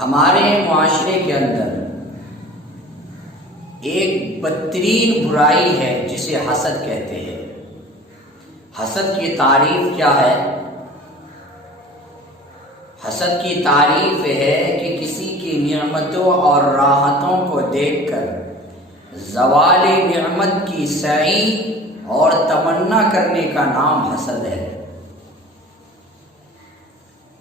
ہمارے معاشرے کے اندر ایک بدترین برائی ہے جسے حسد کہتے ہیں۔ حسد کی تعریف کیا ہے؟ حسد کی تعریف ہے کہ کسی کی نعمتوں اور راحتوں کو دیکھ کر زوال نعمت کی سعی اور تمنا کرنے کا نام حسد ہے۔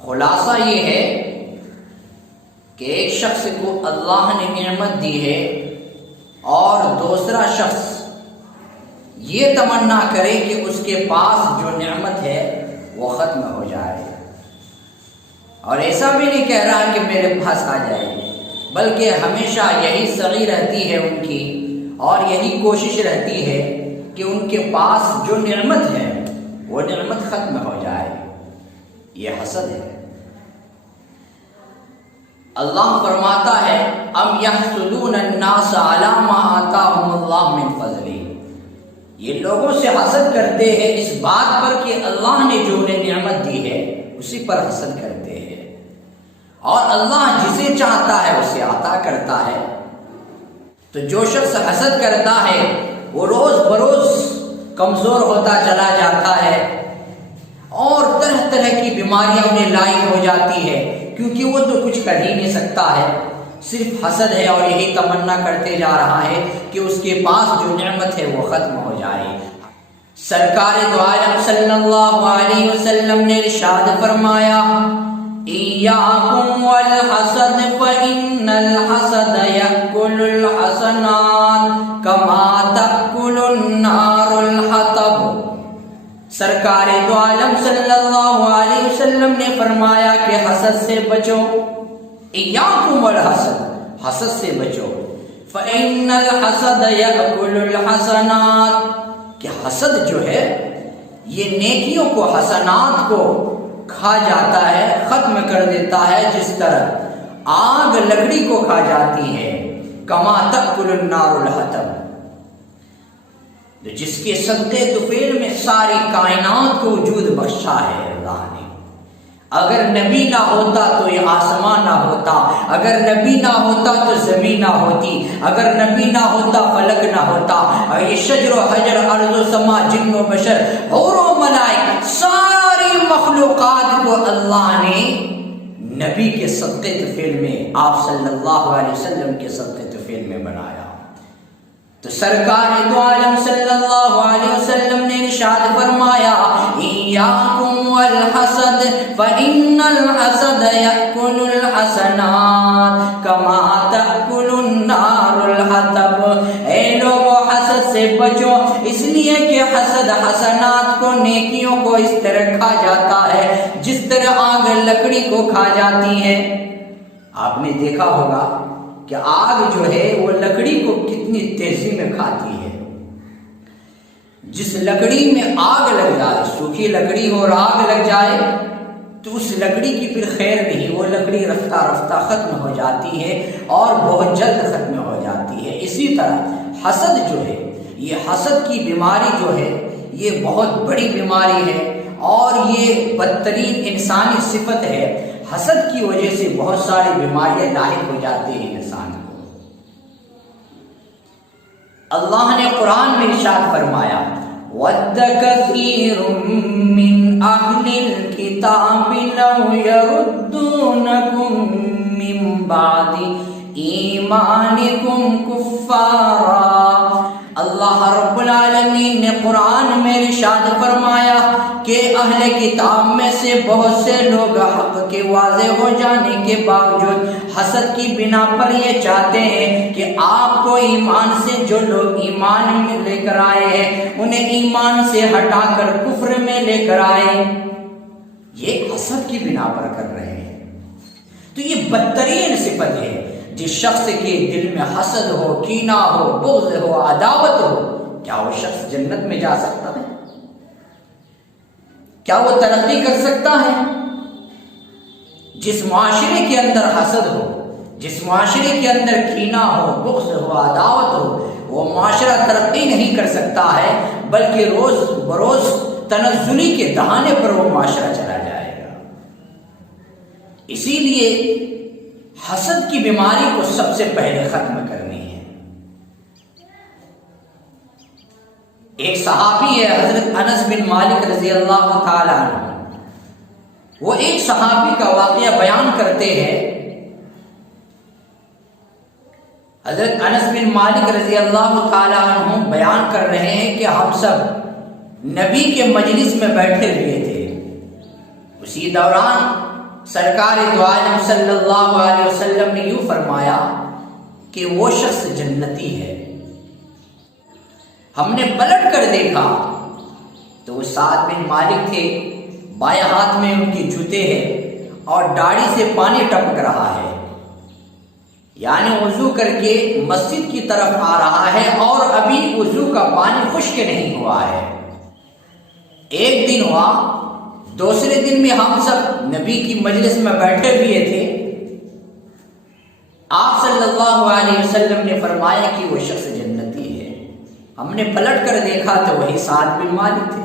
خلاصہ یہ ہے کہ ایک شخص کو اللہ نے نعمت دی ہے اور دوسرا شخص یہ تمنا کرے کہ اس کے پاس جو نعمت ہے وہ ختم ہو جائے، اور ایسا بھی نہیں کہہ رہا کہ میرے پاس آ جائے، بلکہ ہمیشہ یہی سعی رہتی ہے ان کی اور یہی کوشش رہتی ہے کہ ان کے پاس جو نعمت ہے وہ نعمت ختم ہو جائے۔ یہ حسد ہے۔ اللہ فرماتا ہے ام یحسدون الناس علی ما آتاہم اللہ من فضلہ، یہ لوگوں سے حسد کرتے ہیں اس بات پر کہ اللہ نے جو انہیں نعمت دی ہے اسی پر حسد کرتے ہیں، اور اللہ جسے چاہتا ہے اسے عطا کرتا ہے۔ تو جو شخص حسد کرتا ہے وہ روز بروز کمزور ہوتا چلا جاتا ہے اور طرح طرح کی بیماریاں انہیں لاحق ہو جاتی ہے، کیونکہ وہ تو کچھ کر ہی نہیں سکتا ہے، صرف حسد ہے اور یہی تمنا کرتے جا رہا ہے کہ اس کے پاس جو نعمت ہے وہ ختم ہو جائے۔ سرکار دو عالم صلی اللہ علیہ وسلم نے ارشاد فرمایا ایاکم والحسد فإن الحسد یأکل الحسنات کما تأکل النار الحطب۔ سرکار دو عالم صلی اللہ علیہ وسلم نے فرمایا کہ حسد سے بچو، ایاکم والحسد، حسد سے بچو، فإن الحسد یأکل الحسنات، کہ حسد جو ہے یہ نیکیوں کو، حسنات کو کھا جاتا ہے، ختم کر دیتا ہے، جس طرح آگ لکڑی کو کھا جاتی ہے، کما تأکل النار الحطب، جس کے صدقے طفیل میں ساری کائنات کو وجود بخشا ہے اللہ نے۔ اگر نبی نہ ہوتا تو یہ آسمان نہ ہوتا، اگر نبی نہ ہوتا تو زمین نہ ہوتی، اگر نبی نہ ہوتا فلک نہ ہوتا، اور یہ شجر و حجر، ارض و سما، جن و بشر، حور و ملائکہ، ساری مخلوقات کو اللہ نے نبی کے صدقے طفیل میں، آپ صلی اللہ علیہ وسلم کے صدقے طفیل میں بنایا۔ تو سرکار دو عالم صلی اللہ علیہ وسلم نے ارشاد فرمایا ایاکم والحسد فإن الحسد یأکل الحسنات کما تأکل النار الحطب، اے لوگو حسد سے بچو، اس لیے کہ حسد حسنات کو، نیکیوں کو اس طرح کھا جاتا ہے جس طرح آگ لکڑی کو کھا جاتی ہے۔ آپ نے دیکھا ہوگا کہ آگ جو ہے وہ لکڑی کو کتنی تیزی میں کھاتی ہے۔ جس لکڑی میں آگ لگ جائے، سوکھی لکڑی ہو اور آگ لگ جائے تو اس لکڑی کی پھر خیر نہیں، وہ لکڑی رفتہ رفتہ ختم ہو جاتی ہے اور بہت جلد ختم ہو جاتی ہے۔ اسی طرح حسد جو ہے، یہ حسد کی بیماری جو ہے یہ بہت بڑی بیماری ہے اور یہ بدترین انسانی صفت ہے۔ حسد کی وجہ سے بہت ساری بیماریاں لاحق ہو جاتی ہیں انسان کو۔ اللہ نے قرآن میں ارشاد فرمایا وَدَّ كَثِيرٌ مِّنْ أَهْلِ الْكِتَابِ لَوْ يَرُدُّونَكُمْ مِّن بَعْدِ إِيمَانِكُمْ كُفَّارًا۔ اللہ رب العالمین نے قرآن میں ارشاد فرمایا کہ اہل کتاب میں سے بہت سے لوگ حق کے واضح ہو جانے کے باوجود حسد کی بنا پر یہ چاہتے ہیں کہ آپ کو ایمان سے، جو لوگ ایمان میں لے کر آئے ہیں انہیں ایمان سے ہٹا کر کفر میں لے کر آئے، یہ حسد کی بنا پر کر رہے ہیں۔ تو یہ بدترین صفت ہے۔ جس شخص کے دل میں حسد ہو، کینہ ہو، بغض ہو، عداوت ہو، کیا وہ شخص جنت میں جا سکتا ہے؟ کیا وہ ترقی کر سکتا ہے؟ جس معاشرے کے اندر حسد ہو، جس معاشرے کے اندر کینہ ہو، بغض ہو، عداوت ہو، وہ معاشرہ ترقی نہیں کر سکتا ہے، بلکہ روز بروز تنزلی کے دہانے پر وہ معاشرہ چلا جائے گا۔ اسی لیے حسد کی بیماری کو سب سے پہلے ختم کرنی ہے۔ ایک صحابی ہے حضرت انس بن مالک رضی اللہ تعالی عنہ، وہ ایک صحابی کا واقعہ بیان کرتے ہیں۔ حضرت انس بن مالک رضی اللہ تعالی عنہ بیان کر رہے ہیں کہ ہم سب نبی کے مجلس میں بیٹھے ہوئے تھے، اسی دوران سرکار دو عالم صلی اللہ علیہ وسلم نے یوں فرمایا کہ وہ شخص جنتی ہے۔ ہم نے پلٹ کر دیکھا تو وہ سعد بن مالک تھے، بائیں ہاتھ میں ان کے جوتے ہیں اور داڑھی سے پانی ٹپک رہا ہے، یعنی وضو کر کے مسجد کی طرف آ رہا ہے اور ابھی وضو کا پانی خشک نہیں ہوا ہے۔ ایک دن ہوا، دوسرے دن میں ہم سب نبی کی مجلس میں بیٹھے ہوئے تھے، آپ صلی اللہ علیہ وسلم نے فرمایا کہ وہ شخص جنتی ہے۔ ہم نے پلٹ کر دیکھا تو وہی سعد بن مالک تھے۔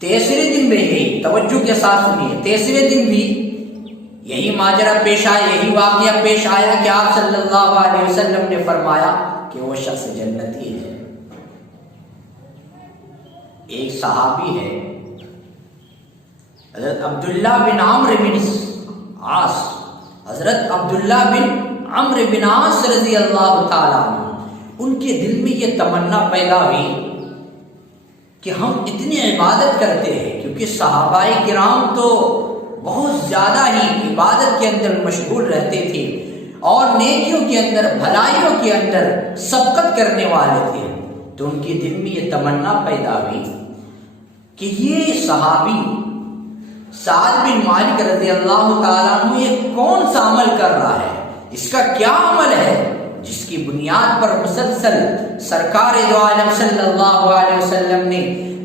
تیسرے دن بھی یہی، توجہ کے ساتھ سنیے، تیسرے دن بھی یہی ماجرا پیش آیا، یہی واقعہ پیش آیا کہ آپ صلی اللہ علیہ وسلم نے فرمایا کہ وہ شخص جنتی ہے۔ ایک صحابی ہے حضرت عبداللہ بن عمرو بن عاص، حضرت عبداللہ بن عمرو بن عاص رضی اللہ تعالیٰ عنہ، ان کے دل میں یہ تمنا پیدا ہوئی کہ ہم اتنی عبادت کرتے ہیں، کیونکہ صحابہ کرام تو بہت زیادہ ہی عبادت کے اندر مشغول رہتے تھے اور نیکیوں کے اندر، بھلائیوں کے اندر سبقت کرنے والے تھے، تو ان کے دل میں یہ تمنا پیدا ہوئی کہ یہ صحابی سعد بن مالک رضی اللہ تعالیٰ عنہ یہ کون سا عمل کر رہا ہے، اس کا کیا عمل ہے جس کی بنیاد پر مسلسل سرکار دو عالم صلی اللہ علیہ وسلم نے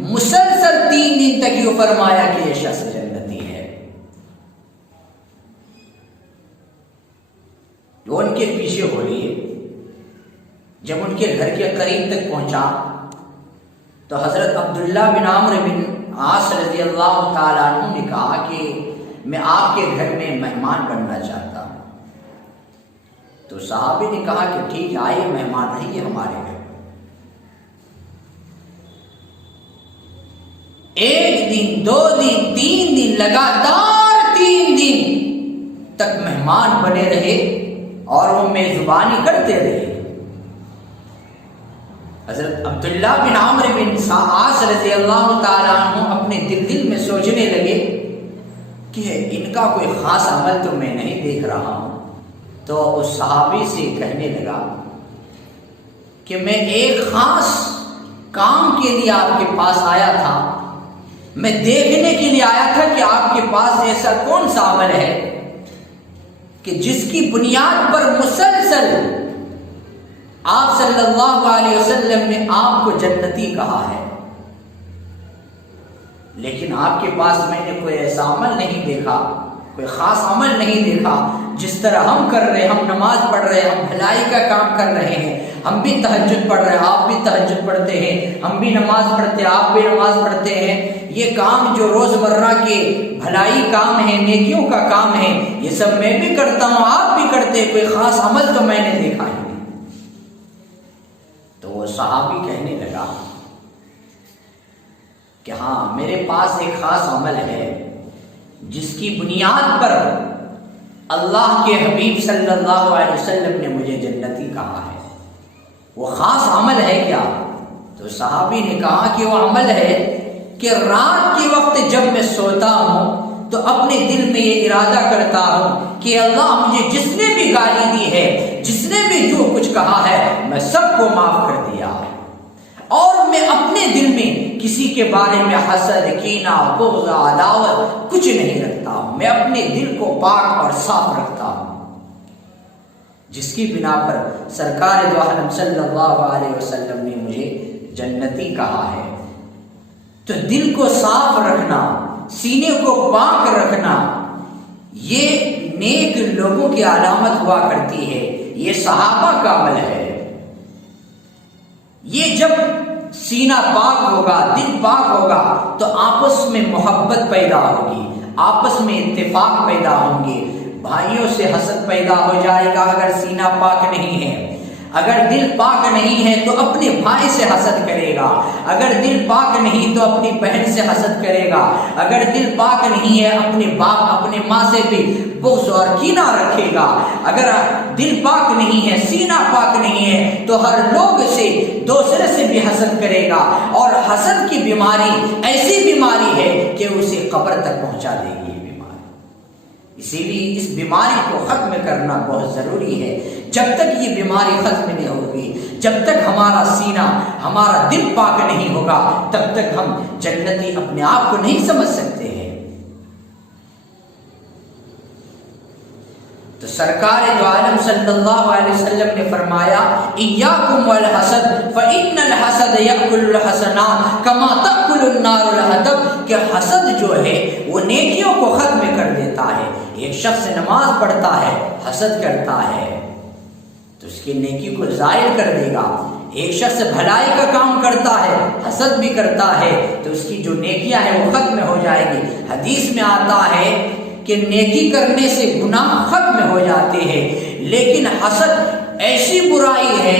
مسلسل 3 دن تک یہ فرمایا کہ یہ شخص جنتی ہے۔ وہ ان کے پیچھے ہو لیے، جب ان کے گھر کے قریب تک پہنچا تو حضرت عبداللہ بن عمرو بن عاص رضی اللہ تعالیٰ عنہ نے کہا کہ میں آپ کے گھر میں مہمان بننا چاہتا ہوں۔ تو صحابی نے کہا کہ ٹھیک ہے، آئیے مہمان رہیے ہمارے گھر۔ 1 دن 2 دن 3 دن لگاتار 3 دن تک مہمان بنے رہے اور وہ میزبانی کرتے رہے۔ حضرت عبداللہ بن عمرو بن عاص رضی اللہ تعالیٰ عنہ اپنے دل میں سوچنے لگے کہ ان کا کوئی خاص عمل تو میں نہیں دیکھ رہا ہوں، تو اس صحابی سے کہنے لگا کہ میں ایک خاص کام کے لیے آپ کے پاس آیا تھا، میں دیکھنے کے لیے آیا تھا کہ آپ کے پاس ایسا کون سا عمل ہے کہ جس کی بنیاد پر مسلسل آپ صلی اللہ علیہ وسلم نے آپ کو جنتی کہا ہے، لیکن آپ کے پاس میں نے کوئی ایسا عمل نہیں دیکھا، کوئی خاص عمل نہیں دیکھا جس طرح ہم کر رہے ہیں، ہم نماز پڑھ رہے ہیں، ہم بھلائی کا کام کر رہے ہیں، ہم بھی تہجد پڑھ رہے ہیں، آپ بھی تہجد پڑھتے ہیں، ہم بھی نماز پڑھتے ہیں، آپ بھی نماز پڑھتے ہیں، یہ کام جو روزمرہ کے بھلائی کام ہے، نیکیوں کا کام ہے، یہ سب میں بھی کرتا ہوں، آپ بھی کرتے ہیں، کوئی خاص عمل تو میں نے دیکھا ہی نہیں۔ تو وہ صحابی کہنے لگا کہ ہاں میرے پاس ایک خاص عمل ہے جس کی بنیاد پر اللہ کے حبیب صلی اللہ علیہ وسلم نے مجھے جنتی کہا ہے۔ وہ خاص عمل ہے کیا؟ تو صحابی نے کہا کہ وہ عمل ہے کہ رات کے وقت جب میں سوتا ہوں تو اپنے دل میں یہ ارادہ کرتا ہوں کہ اللہ مجھے جس نے بھی گالی دی ہے، جس نے بھی جو کچھ کہا ہے، میں سب کو معاف کر دیا ہے، اور میں اپنے دل میں کسی کے بارے میں حسد، کینہ، بغض، عداوت کچھ نہیں رکھتا ہوں، میں اپنے دل کو پاک اور صاف رکھتا ہوں، جس کی بنا پر سرکار دو عالم صلی اللہ علیہ وسلم نے مجھے جنتی کہا ہے۔ تو دل کو صاف رکھنا، سینے کو پاک رکھنا، یہ نیک لوگوں کی علامت ہوا کرتی ہے، یہ صحابہ کا عمل ہے۔ یہ جب سینہ پاک ہوگا، دل پاک ہوگا تو آپس میں محبت پیدا ہوگی، آپس میں اتفاق پیدا ہوں گے، بھائیوں سے حسد پیدا ہو جائے گا اگر سینہ پاک نہیں ہے۔ اگر دل پاک نہیں ہے تو اپنے بھائی سے حسد کرے گا، اگر دل پاک نہیں تو اپنی بہن سے حسد کرے گا، اگر دل پاک نہیں ہے اپنے باپ اپنے ماں سے بھی بغض اور کینہ رکھے گا، اگر دل پاک نہیں ہے سینہ پاک نہیں ہے تو ہر لوگ سے دوسرے سے بھی حسد کرے گا، اور حسد کی بیماری ایسی بیماری ہے کہ اسے قبر تک پہنچا دے گی۔ اسی لیے اس بیماری کو ختم کرنا بہت ضروری ہے۔ جب تک یہ بیماری ختم نہیں ہوگی، جب تک ہمارا سینہ ہمارا دل پاک نہیں ہوگا، تب تک ہم جنتی اپنے آپ کو نہیں سمجھ سکتے ہیں۔ تو سرکار دو عالم صلی اللہ علیہ وسلم نے فرمایا ایاکم والحسد فإن الحسد یأکل الحسنات کما تأکل النار الحطب، کہ حسد جو ہے وہ نیکیوں کو ختم کر دیتا ہے۔ ایک شخص نماز پڑھتا ہے حسد کرتا ہے تو اس کی نیکی کو ضائع کر دے گا، ایک شخص بھلائی کا کام کرتا ہے حسد بھی کرتا ہے تو اس کی جو نیکیاں ہیں وہ ختم ہو جائے گی۔ حدیث میں آتا ہے کہ نیکی کرنے سے گناہ ختم ہو جاتے ہیں، لیکن حسد ایسی برائی ہے،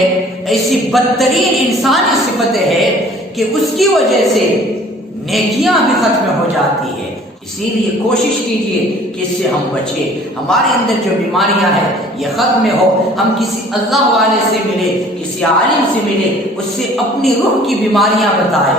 ایسی بدترین انسانی صفت ہے کہ اس کی وجہ سے نیکیاں بھی ختم ہو جاتی ہیں۔ اسی لیے کوشش کیجئے کہ اس سے ہم بچیں، ہمارے اندر جو بیماریاں ہیں یہ ختم ہو، ہم کسی اللہ والے سے ملے، کسی عالم سے ملے، اس سے اپنی روح کی بیماریاں بتائیں۔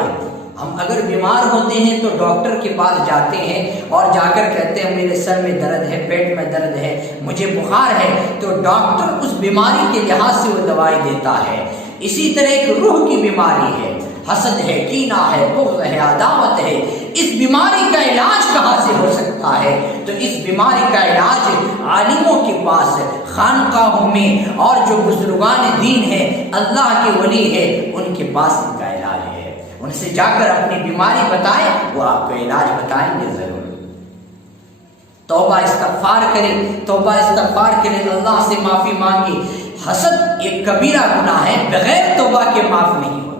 ہم اگر بیمار ہوتے ہیں تو ڈاکٹر کے پاس جاتے ہیں اور جا کر کہتے ہیں میرے سر میں درد ہے، پیٹ میں درد ہے، مجھے بخار ہے، تو ڈاکٹر اس بیماری کے لحاظ سے وہ دوائی دیتا ہے۔ اسی طرح ایک روح کی بیماری ہے، حسد ہے، کینہ ہے، بغض ہے، عداوت ہے، اس بیماری کا علاج کہاں سے ہو سکتا ہے؟ تو اس بیماری کا علاج عالموں کے پاس، خانقاہوں میں، اور جو بزرگان دین ہیں، اللہ کے ولی ہے، ان کے پاس ان کا علاج ہے۔ ان سے جا کر اپنی بیماری بتائیں، وہ آپ کو علاج بتائیں گے ضرور۔ توبہ استغفار کریں، توبہ استغفار کریں، اللہ سے معافی مانگے۔ حسد ایک کبیرہ گناہ ہے، بغیر توبہ کے معاف نہیں ہوتا۔